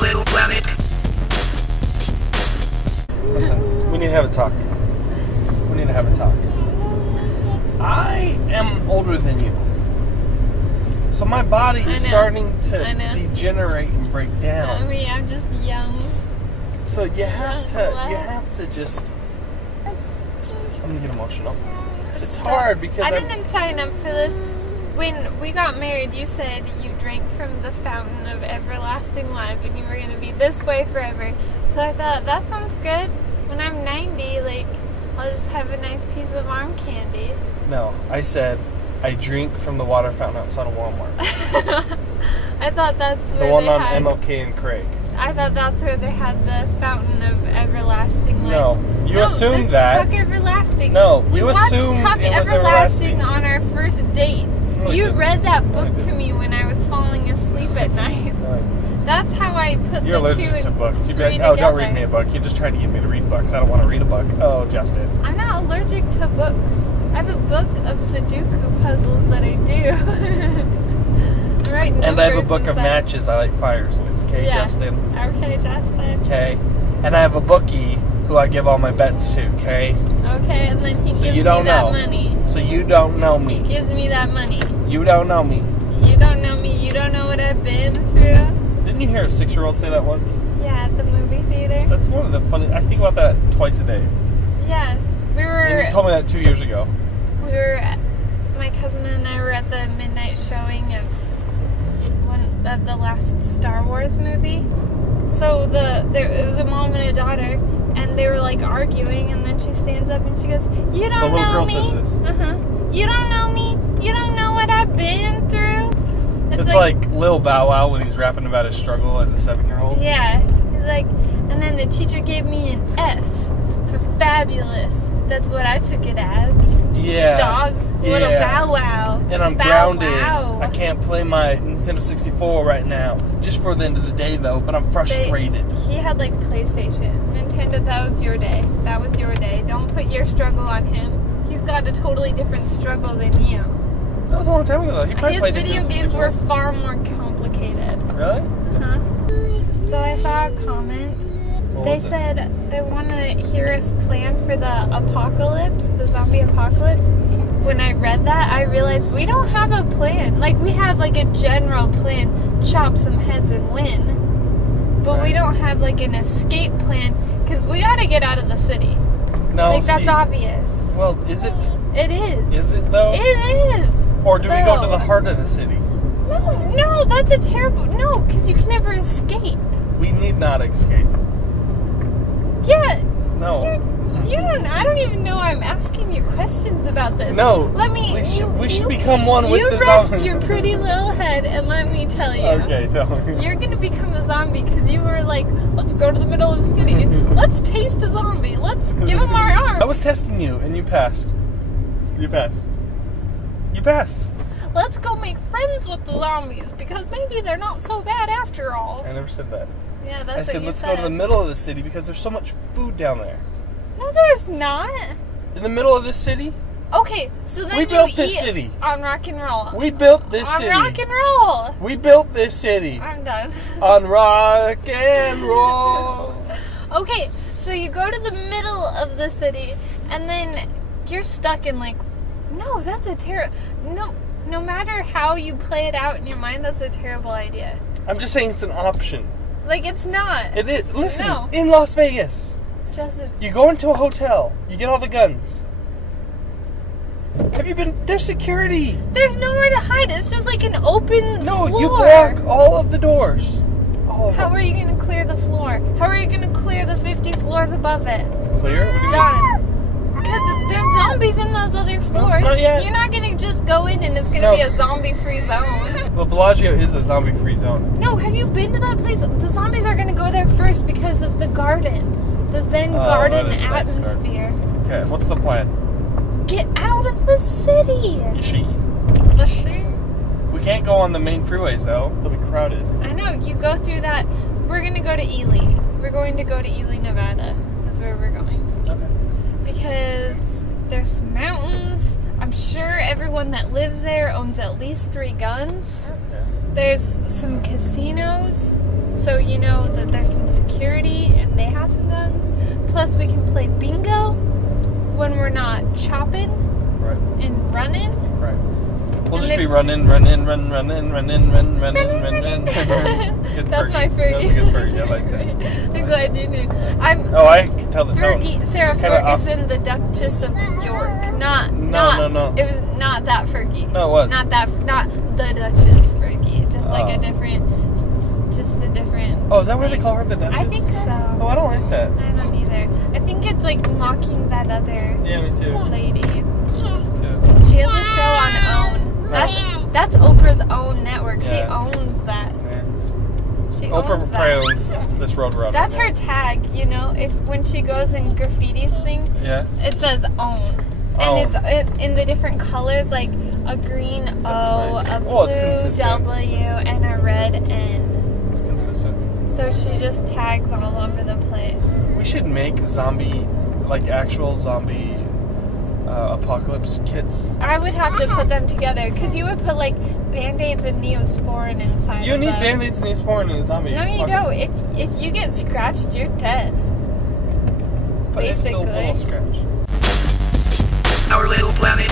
little planet. Listen, we need to have a talk. We need to have a talk. I am older than you. So my body is starting to degenerate and break down. I mean, I'm just young. So you have to just... I'm gonna get emotional. It's hard because I didn't sign up for this. When we got married, you said you drank from the fountain of everlasting life and you were going to be this way forever. So I thought, that sounds good. When I'm 90, like, I'll just have a nice piece of arm candy. No, I said I drink from the water fountain outside of Walmart. I thought that's where the one they on had... MLK and Craig. I thought that's where they had the fountain of everlasting life. No, you assumed that. Tuck Everlasting. No, we you watched assumed Tuck it was Everlasting on our first date. No, you read that book to me when I was falling asleep at night. That's how I put You're the two allergic to books. You'd be like, together. don't read me a book. You're just trying to get me to read books. I don't want to read a book. Oh, Justin. I'm not allergic to books. I have a book of Sudoku puzzles that I do. And I have a book of matches I light fires with. Okay, yeah. Justin. Okay, Justin. Okay. And I have a bookie who I give all my bets to, okay? Okay, and then he gives me that money. So you don't know me. He gives me that money. You don't know me. You don't know me. You don't know what I've been through. Didn't you hear a 6-year-old say that once? Yeah, at the movie theater. That's one of the funny... I think about that twice a day. Yeah. We were... And you told me that 2 years ago. We were... My cousin and I were at the midnight showing of the last Star Wars movie. So it was a mom and a daughter, and they were like arguing, and then she stands up and she goes, "You don't know me." The little girl says this. You don't know me. You don't know what I've been through. It's like Lil Bow Wow when he's rapping about his struggle as a 7-year-old. Yeah. He's like, and then the teacher gave me an F for fabulous. That's what I took it as. Yeah. Dog. Little Bow Wow. And I'm grounded. I can't play my Nintendo 64 right now. Just for the end of the day, though. But I'm frustrated. He had, like, PlayStation. Nintendo, that was your day. That was your day. Don't put your struggle on him. He's got a totally different struggle than you. That was a long time ago, though. He probably played His video games were far more complicated. Really? So I saw a comment. They said they want to hear us plan for the apocalypse, the zombie apocalypse. When I read that, I realized we don't have a plan. Like, we have, like, a general plan, chop some heads and win. But we don't have, like, an escape plan, because we got to get out of the city. No, like, that's obvious. Well, is it? It is. Is it, though? It is. Or do we go to the heart of the city? No, that's a terrible... No, because you can never escape. We need not escape. Yeah. No. You don't. I don't even know I'm asking you questions about this. No. Let me. We should become one with the zombie. zombie. You rest your pretty little head and let me tell you. Okay, tell me. You're gonna become a zombie because you were like, let's go to the middle of the city. Let's taste a zombie. Let's give him our arm. I was testing you and you passed. You passed. You passed. Let's go make friends with the zombies because maybe they're not so bad after all. I never said that. Yeah, that's I said let's go to the middle of the city because there's so much food down there. No, there's not. In the middle of this city? Okay, so then we built this city. On rock and roll. We built this city. On rock and roll. We built this city. I'm done. On rock and roll. Okay, so you go to the middle of the city, and then you're stuck in like, no, that's a terrible, no matter how you play it out in your mind, that's a terrible idea. I'm just saying it's an option. Like, it's not. It is. Listen, in Las Vegas, Justin, you go into a hotel, you get all the guns. Have you been? There's security. There's nowhere to hide. It's just like an open floor. You block all of the doors. How are you going to clear the floor? How are you going to clear the 50 floors above it? Clear? Done. Because there's zombies in those other floors. Not yet. You're not going to just go in and it's going to be a zombie-free zone. Well, Bellagio is a zombie-free zone. No, have you been to that place? The zombies are going to go there first because of the garden. The Zen garden atmosphere. Nice. Okay, what's the plan? Get out of the city. The city. We can't go on the main freeways, though. They'll be crowded. I know. You go through that. We're going to go to Ely. We're going to go to Ely, Nevada. That's where we're going. Okay. Because there's some mountains. I'm sure everyone that lives there owns at least 3 guns. Okay. There's some casinos. So you know, that there's some security and they have some guns. Plus, we can play bingo when we're not chopping and running. Right. We'll just be running. Good That's my Fergie. That's a good Fergie. I like that. I'm glad you knew. I can tell the tone. Sarah Ferguson, the Duchess of York. No. It was not that Fergie. No, it was. Not the Duchess Fergie. Just like a different. Oh, is that why they call her the Duchess? I think so. Oh, I don't like that. I don't either. I think it's like mocking that other me too. lady. Me too. She has a show on OWN. That's Oprah's own network. Yeah. She owns that. Yeah. Oprah owns this road runner. That's her tag, you know. If when she goes in graffitis thing, it says OWN. And it's in the different colors, like a green O, nice. a blue W, and a red N. It's consistent. So she just tags all over the place. We should make actual zombie apocalypse kits. I would have to put them together because you would put like Band-Aids and Neosporin inside. You need Band-Aids and Neosporin in a zombie. No, you don't. If you get scratched, you're dead. But basically. It's still a little scratch. Our little planet.